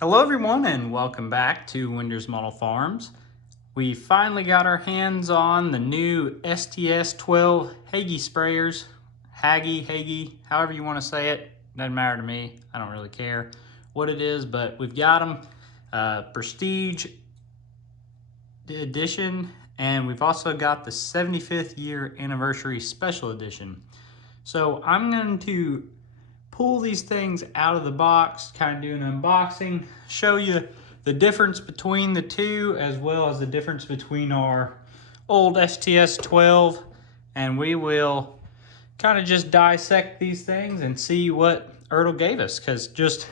Hello everyone and welcome back to Winders Model Farms. We finally got our hands on the new STS 12 Hagie sprayers. Hagie, however you want to say it. Doesn't matter to me. I don't really care what it is, but we've got them. Prestige edition, and we've also got the 75th year anniversary special edition. So I'm going to pull these things out of the box, kind of do an unboxing, show you the difference between the two, as well as the difference between our old STS 12, and we will kind of just dissect these things and see what Ertl gave us, because just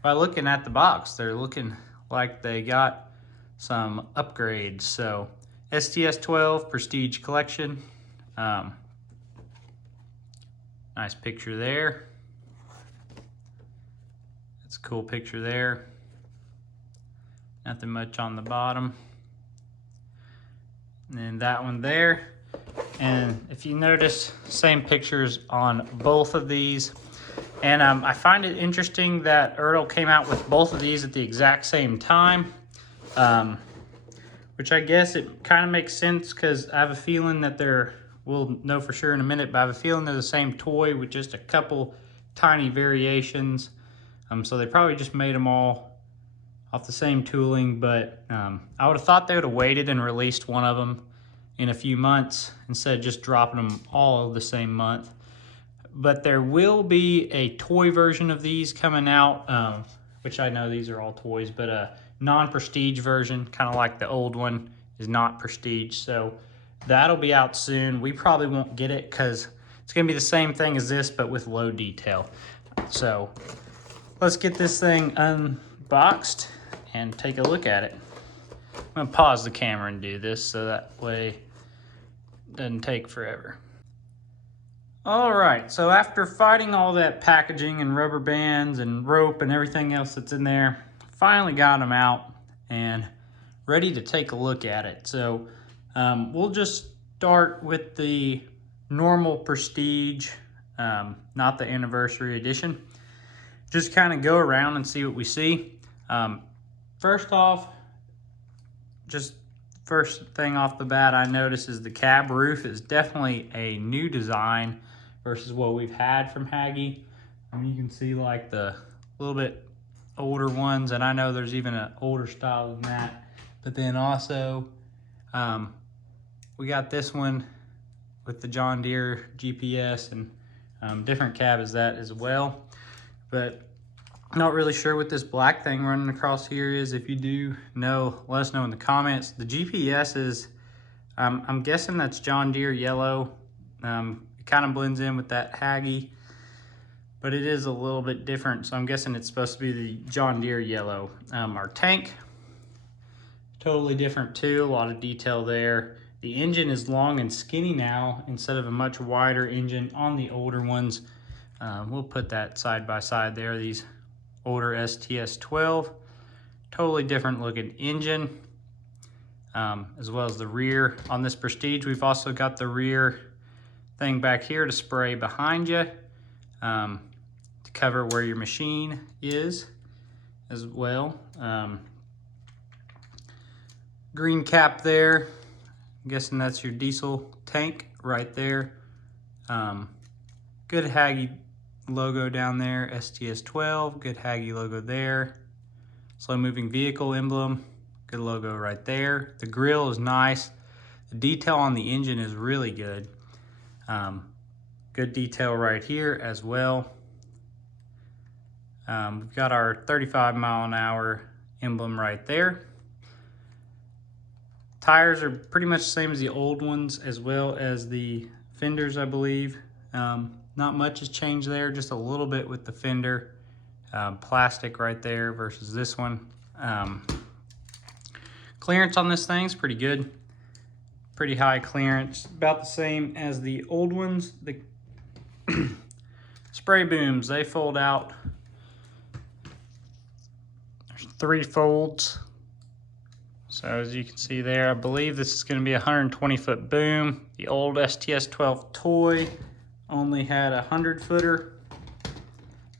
by looking at the box, they're looking like they got some upgrades. So STS 12 Prestige Collection, nice picture there. It's a cool picture there. Nothing much on the bottom. And then that one there. And if you notice, same pictures on both of these. And I find it interesting that Ertl came out with both of these at the exact same time. Which I guess it kind of makes sense, because I have a feeling that we'll know for sure in a minute, but I have a feeling they're the same toy with just a couple tiny variations. So they probably just made them all off the same tooling, but I would have thought they would have waited and released one of them in a few months instead of just dropping them all the same month. But there will be a toy version of these coming out, which I know these are all toys, but a non-prestige version, kind of like the old one, is not prestige. So that'll be out soon. We probably won't get it because it's going to be the same thing as this, but with low detail. So let's get this thing unboxed and take a look at it. I'm gonna pause the camera and do this so that way it doesn't take forever. All right, so after fighting all that packaging and rubber bands and rope and everything else that's in there, finally got them out and ready to take a look at it. So we'll just start with the normal Prestige, not the anniversary edition. Just kind of go around and see what we see. First off, just first thing off the bat I notice is the cab roof is definitely a new design versus what we've had from Hagie. You can see like the little bit older ones, and I know there's even an older style than that. But then also, we got this one with the John Deere GPS, and different cab as that as well. But not really sure what this black thing running across here is. If you do know, let us know in the comments. The GPS is, I'm guessing that's John Deere yellow. It kind of blends in with that Hagie, but it is a little bit different. So I'm guessing it's supposed to be the John Deere yellow. Our tank, totally different too. A lot of detail there. The engine is long and skinny now instead of a much wider engine on the older ones. We'll put that side by side there. These older STS 12, totally different looking engine, as well as the rear. On this Prestige, we've also got the rear thing back here to spray behind you, to cover where your machine is as well. Green cap there. I'm guessing that's your diesel tank right there. Good Hagie logo down there, STS 12, good Hagie logo there. Slow moving vehicle emblem, good logo right there. The grille is nice. The detail on the engine is really good. Good detail right here as well. We've got our 35-mile-an-hour emblem right there. Tires are pretty much the same as the old ones, as well as the fenders, I believe. Not much has changed there, just a little bit with the fender. Plastic right there versus this one. Clearance on this thing is pretty good. Pretty high clearance, about the same as the old ones. The spray booms, they fold out. There's 3 folds. So as you can see there, I believe this is going to be a 120-foot boom. The old STS 12 toy only had a 100-footer.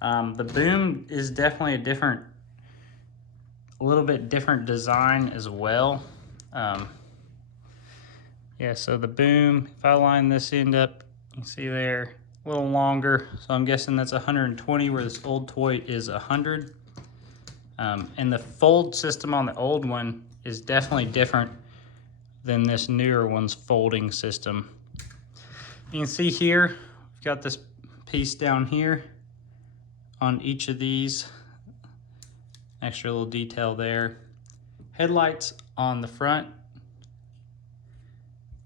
The boom is definitely a different a little bit different design as well. Yeah, so the boom, if I line this end up, you can see there, a little longer. So I'm guessing that's 120 where this old toy is 100. And the fold system on the old one is definitely different than this newer one's folding system. You can see here, we've got this piece down here on each of these. Extra little detail there. Headlights on the front.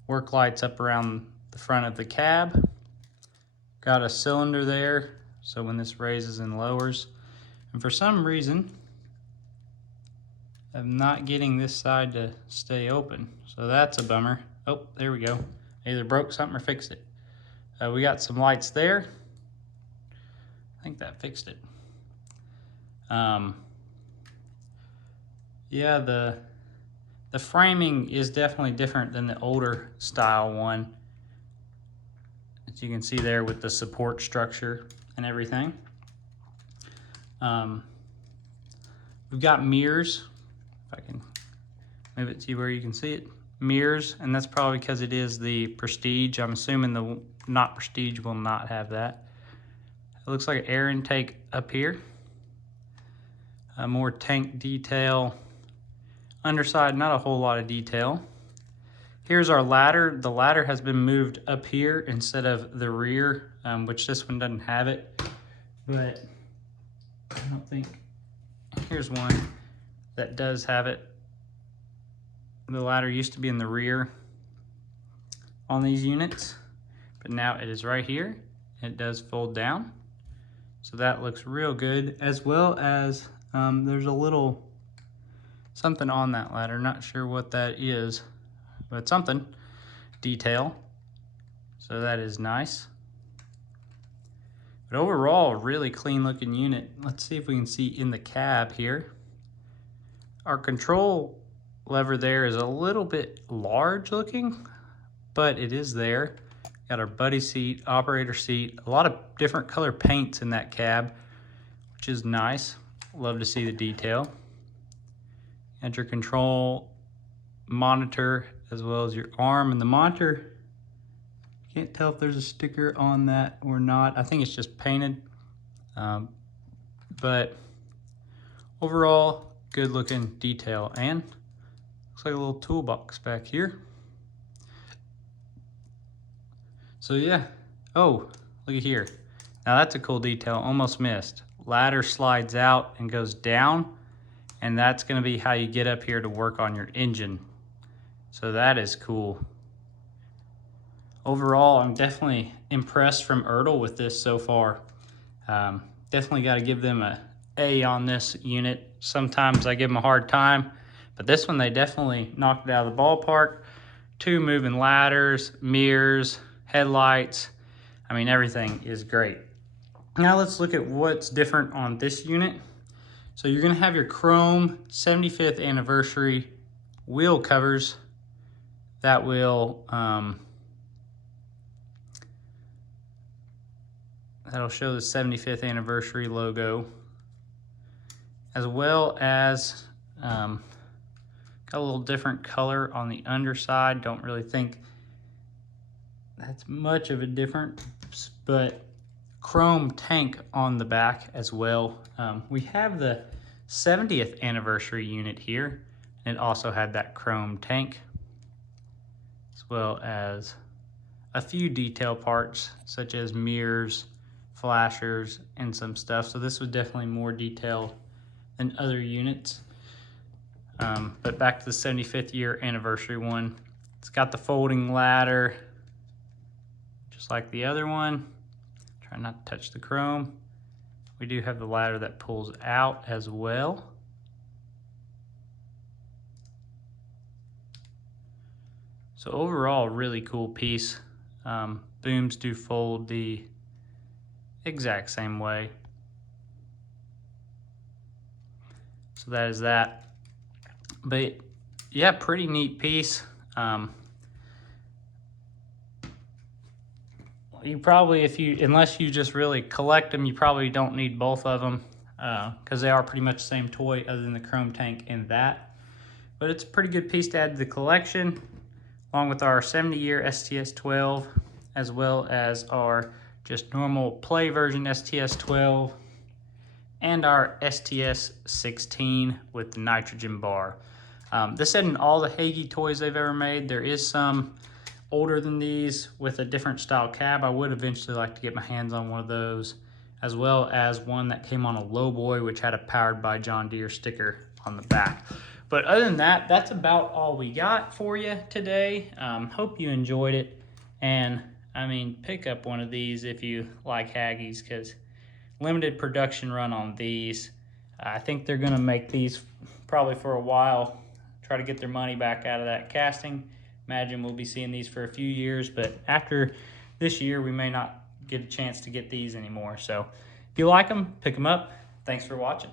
Work lights up around the front of the cab. Got a cylinder there, so when this raises and lowers. And for some reason, I'm not getting this side to stay open. So that's a bummer. Oh, there we go. Either broke something or fixed it. We got some lights there. I think that fixed it. Yeah, the framing is definitely different than the older style one. As you can see there with the support structure and everything. We've got mirrors. If I can move it to you where you can see it. Mirrors, and that's probably because it is the Prestige. I'm assuming the not Prestige will not have that. It looks like an air intake up here. More tank detail. Underside, not a whole lot of detail. Here's our ladder. The ladder has been moved up here instead of the rear, which this one doesn't have it. But I don't think, here's one that does have it. The ladder used to be in the rear on these units, but now it is right here. It does fold down. So that looks real good, as well as there's a little something on that ladder. Not sure what that is, but something. Detail. So that is nice. But overall, a really clean looking unit. Let's see if we can see in the cab here. Our control lever there is a little bit large looking, but it is there. Got our buddy seat, operator seat, a lot of different color paints in that cab, which is nice. Love to see the detail. And your control monitor as well as your arm. And the monitor, can't tell if there's a sticker on that or not. I think it's just painted. But overall, good looking detail. And looks like a little toolbox back here. So yeah, oh, look at here. Now that's a cool detail, almost missed. Ladder slides out and goes down, and that's gonna be how you get up here to work on your engine. So that is cool. Overall, I'm definitely impressed from Ertl with this so far. Definitely gotta give them an A on this unit. Sometimes I give them a hard time, but this one they definitely knocked it out of the ballpark. 2 moving ladders, mirrors, headlights. I mean, everything is great. Now let's look at what's different on this unit. So you're gonna have your chrome 75th anniversary wheel covers that will, that'll show the 75th anniversary logo, as well as got a little different color on the underside. Don't really think that's much of a difference, but chrome tank on the back as well. We have the 70th anniversary unit here, and it also had that chrome tank, as well as a few detail parts such as mirrors, flashers, and some stuff. So this was definitely more detailed than other units. But back to the 75th year anniversary one. It's got the folding ladder, just like the other one. Try not to touch the chrome. We do have the ladder that pulls out as well. So overall, really cool piece. Booms do fold the exact same way. So that is that. But yeah, pretty neat piece. You probably, unless you just really collect them, you probably don't need both of them. because they are pretty much the same toy other than the chrome tank and that. But it's a pretty good piece to add to the collection, along with our 70-year STS 12, as well as our just normal play version STS 12, and our STS 16 with the nitrogen bar. This isn't all the Hagie toys they've ever made. There is some older than these with a different style cab. I would eventually like to get my hands on one of those, as well as one that came on a lowboy, which had a powered by John Deere sticker on the back. But other than that, that's about all we got for you today. Hope you enjoyed it. And I mean, pick up one of these if you like Haggies, because limited production run on these. I think they're gonna make these probably for a while, try to get their money back out of that casting. Imagine we'll be seeing these for a few years, but after this year, we may not get a chance to get these anymore. So if you like them, pick them up. Thanks for watching.